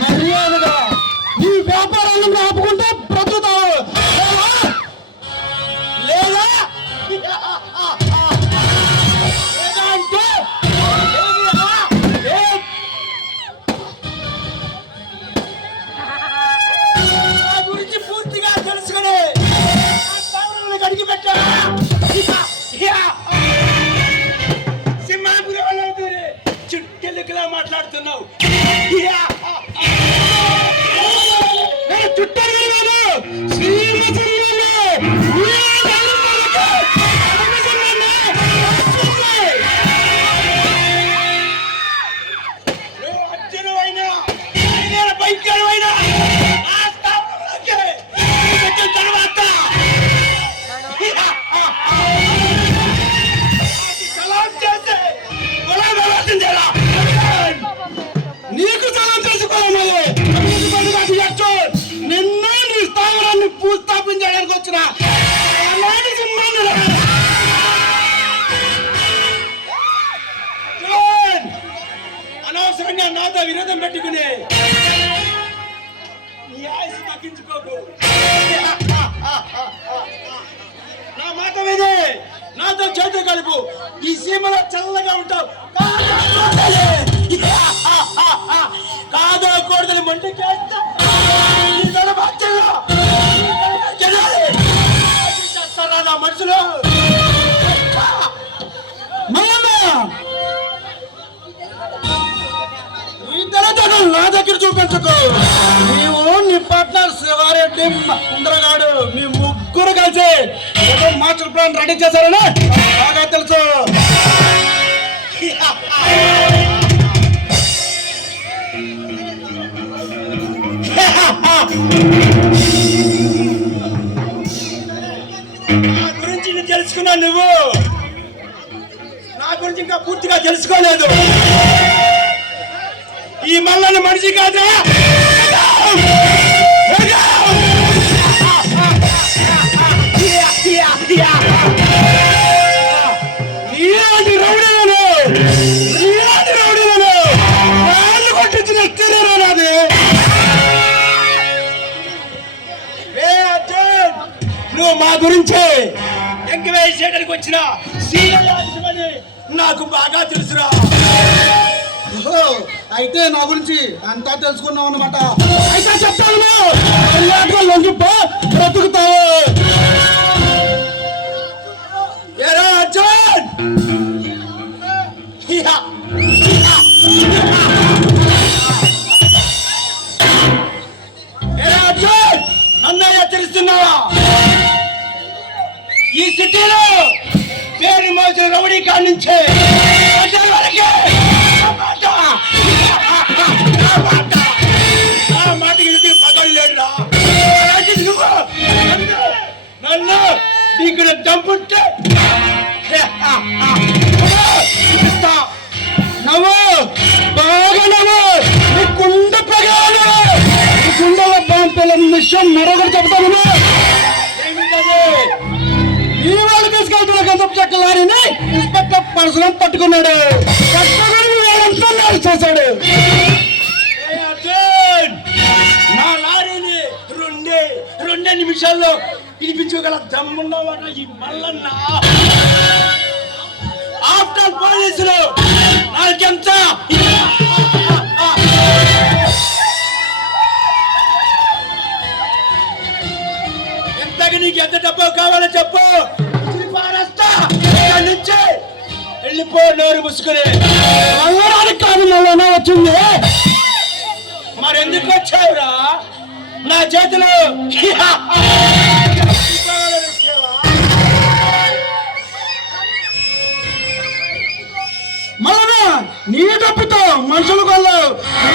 మర్యాదగా ఈ వ్యాపారాలను ఆపుకుంటే బ్రతుకుతావు లేదా గురించి పూర్తిగా తెలుసుకుని కడిగి పెట్టా సింహాపురం చుట్టెలుగులా మాట్లాడుతున్నావు. నీకు చలం చేసుకోవాలి. నిన్నే నీ స్థావరాన్ని భూస్థాపించడానికి వచ్చిన అనవసరంగా నాతో విరోధం పెట్టుకుని నీ ఆయుసు తగ్గించుకోకు. నా మాట మీదే నాతో చేతులు కలుపు. ఈ సీమలో చల్లగా ఉంటావు. కాదో కోడలు మంటే చేస్తారా నా మనుషులు? నా దగ్గర చూపించకు. నీవు నీ పార్ట్నర్ శివారెడ్డి ఇంద్రగాడు మీ ముగ్గురు కలిసి ఏదో మాస్టర్ ప్లాన్ రెడీ చేశారని బాగా తెలుసు. నా గురించి నేను తెలుసుకున్నా. నువ్వు నా గురించి ఇంకా పూర్తిగా తెలుసుకోలేదు. ఈ మల్లని మనిషి కాదా? కొట్టించిన నాది. నువ్వు మా గురించి ఎంక్వైరీ చేయడానికి వచ్చిన సీనియర్ నాకు బాగా తెలుసురా. అయితే నా గురించి అంతా తెలుసుకున్నావు అన్నమాట. అయితే చెప్తాను, లొంగిపో బ్రతుకుతావు. ఏరా అర్జున్, ఏరా అర్జున్, నన్ను హెచ్చరిస్తున్నావా? ఈ సిటీలో పేరు మోసిన రౌడీ కాడి నుంచే మాటకి మగాడు లేడురా. నన్ను నీకు చంపుంటే నవ్వు బాగా నవ్వు. నీ కుండ ప్రగాను నీ కుండలో బాంపిల్ల విషయం మరొకటి చెప్తాను. ఈ వాళ్ళు తీసుకెళ్తున్న గంధపు చెక్క లారీని ఇన్స్పెక్టర్ పరశురాం పట్టుకున్నాడు. చేశాడు. నా లారీని రెండే నిమిషాల్లో పిలిపించుకోగల దమ్మున్నవాడ ఈ మల్లన్న. ఆఫ్టర్ పోలీసులు నాకెంత ఎంతగా నీకు ఎంత డబ్బు కావాలో చెప్పు. ఇక్కడి నుంచి వెళ్ళిపో నోరు ముసుకుని. వెళ్ళడానికి కాదు మళ్ళీ వచ్చింది. మరెందుకు వచ్చావురా నా చేతిలో? మళ్ళా నీ డబ్బుతో మనుషులు కొల్లు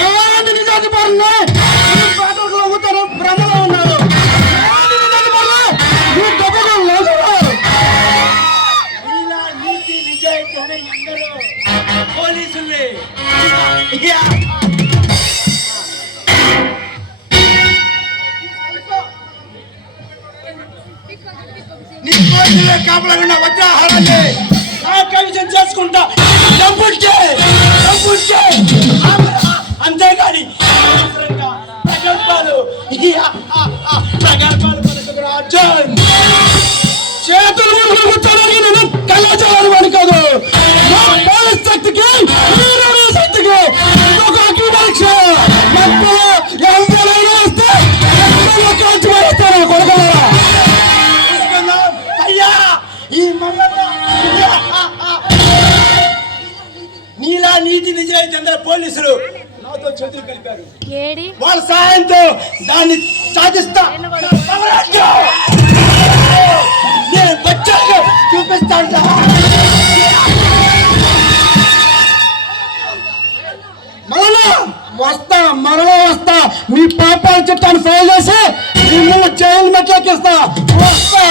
ఎలాంటి నిజాతి పరులు పాటలు అమ్ముతారు భ్రమలో ఉన్నారు. నీ డబ్బులు నీతి నిజాయితీ అనే ఎందరో పోలీసుల్ని నీ కోరికలే కాపలకుండా వచ్చే ఆహారాన్ని నా కవిజన్ చేసుకుంటా. డబ్బుంటే అంతేగాని ప్రగల్భాలు పలుకుతున్న అర్జున్. చేతులు కూర్చోడానికి నేను కళాచారాలు అని కాదు. నా పోలీస్ శక్తికి శక్తికి ఇంకొక అగ్ని పరీక్ష. ఎంతైనా వస్తే కాల్చి మారేస్తాను కొడుకులారా. అయ్యా ఈ నీలా నీతి నిజాయితీ అందరూ పోలీసులు నాతో చేతులు కలిపారు. వాళ్ళ సహాయంతో దాన్ని సాధిస్తా. నేను వచ్చాక చూపిస్తాను. మరలా వస్తా మీ పాపాలు చెప్తాను ఫైల్ చేసి జైలు మెట్లెక్కిస్తా. వస్తా.